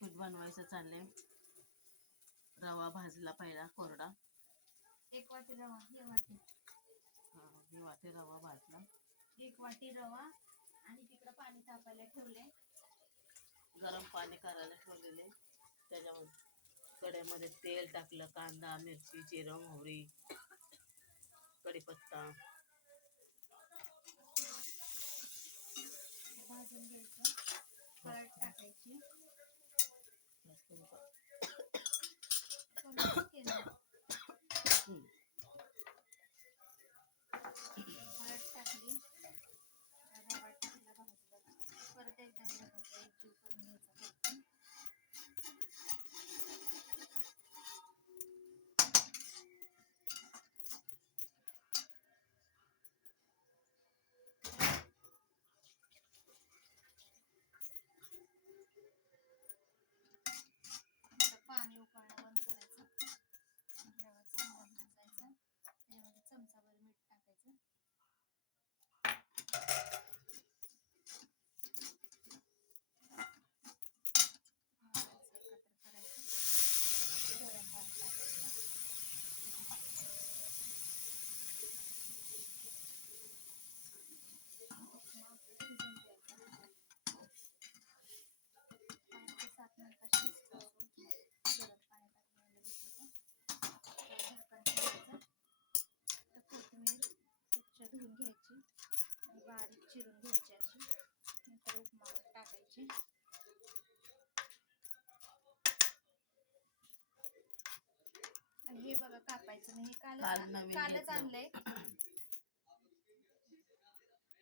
पीठ बनवायचं चाललंय. रवा भाजला पहिला कोरडा. 1 वाटी रवा, ही वाटी. ही वाटी रवा भाजला. 1 वाटी रवा आणि तिकडं पाणी तापायला ठेवले. गरम पाणी करायला ठेवलेले. त्याच्यामध्ये कढईमध्ये तेल टाकलं, कांदा, मिरची, जिरं, मोहरी, कढीपत्ता भाजून घ्यायचं. हळद टाकायची. हळद टाकली, रवा टाकला, भाजला. परत एकदा एकजीव करून घ्यायचा. पाणी उकळणं बंद करायचं. रवा चांगला भाजायचा. त्याच्यामध्ये चमचाभर मीठ टाकायचं. एकत्र करायचं. गरम पाणी टाकायचं. शिजून द्यायचं. 5 ते 7 मिनिटात शिजतो. गरम पाणी टाकलेलं दिसतं. झाकण ठेवायचं. तर कोथिंबीर स्वच्छ धुवून घ्यायची आणि बारीक चिरून घ्यायची अशी. नंतर उपमावर टाकायची. आणि हे बघा कापायचं नाही. कालच आणलंय.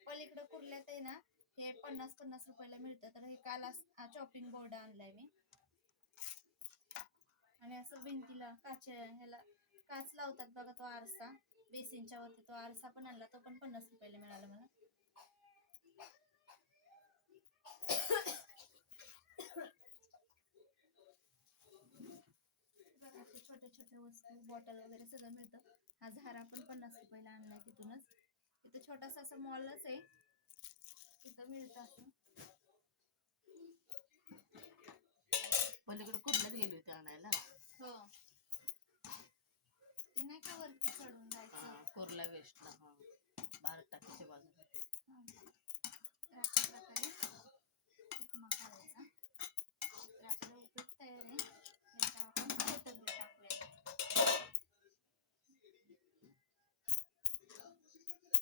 पलीकडे कुर्ल्यात आहे ना, हे 50-50 रुपयाला मिळतं. तर हे काल चॉपिंग बोर्ड आणलाय मी. आणि असं भिंतीला ह्याला काच लावतात बघा, तो आरसा बेसिनच्या वरती, तो आरसा पण आणला. तो पण 50 रुपयाला मिळाला मला. असे छोटे छोटे वस्तू, बॉटल वगैरे सगळं मिळतं. हा झारा पण 50 रुपयाला आणला तिथूनच. इथं छोटासा असा मॉलच आहे, तिथं मिळतं असं. पलीकडे कुठल्याच गेली होती आणायला. हो, ते नाही का वरती चढून जायचं, कुर्ला वेस्टला. भारत टाकीच्या बाजूला. अशा प्रकारे उपमा करायचा. तर आपलं उपीट तयार आहे. नंतर आपण कोथिंबीर टाकूया.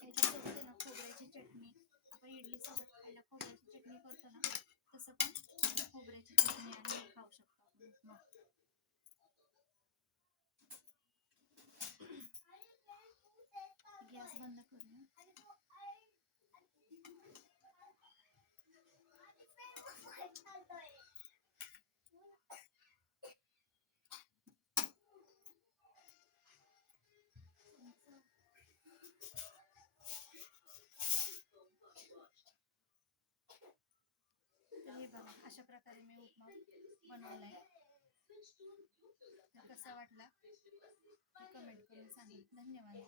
त्याच्यासोबत आहे ना खोबऱ्याची चटणी. आपण इडली सोबत खायला खोबऱ्याची चटणी करतो ना, तसं पण खोबऱ्याची चटणी आणि खाऊ शकतो आपण उपमा. गॅस बंद करूया. हे बघा, अशा प्रकारे मी उपमा बनवलाय. तर कसा वाटला ते कमेंट करून सांगा. धन्यवाद.